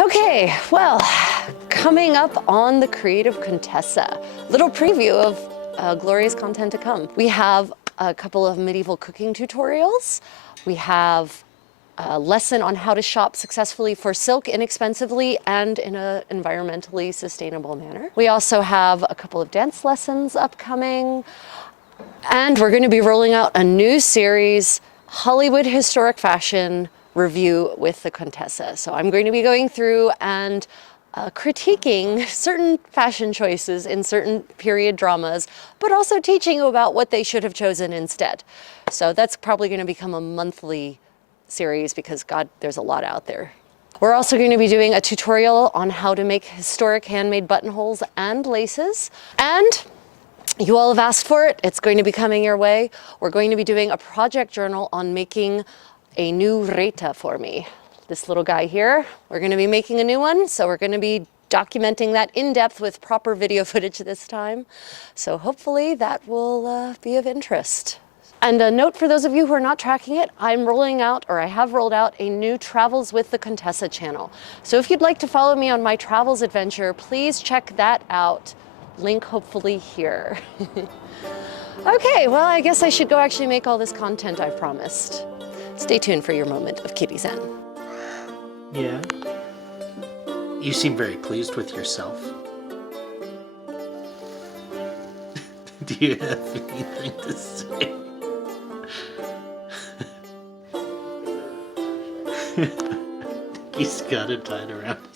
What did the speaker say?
Okay, well, coming up on the Creative Contessa, little preview of glorious content to come. We have a couple of medieval cooking tutorials. We have a lesson on how to shop successfully for silk inexpensively and in an environmentally sustainable manner. We also have a couple of dance lessons upcoming. And we're going to be rolling out a new series, Hollywood Historic Fashion Review with the Contessa. So I'm going to be going through and critiquing certain fashion choices in certain period dramas, but also teaching you about what they should have chosen instead. So that's probably going to become a monthly series because, God, there's a lot out there. We're also going to be doing a tutorial on how to make historic handmade buttonholes and laces. And you all have asked for it. It's going to be coming your way. We're going to be doing a project journal on making a new reta for me. This little guy here, we're going to be making a new one. So we're going to be documenting that in depth with proper video footage this time. So hopefully that will be of interest. And a note for those of you who are not tracking it, I'm rolling out, or I have rolled out, a new Travels with the Contessa channel. So if you'd like to follow me on my travels adventure, please check that out. Link hopefully here. Okay, well, I guess I should go actually make all this content I promised. Stay tuned for your moment of Kitty Zen. Yeah? You seem very pleased with yourself. Do you have anything to say? He's got it tied around his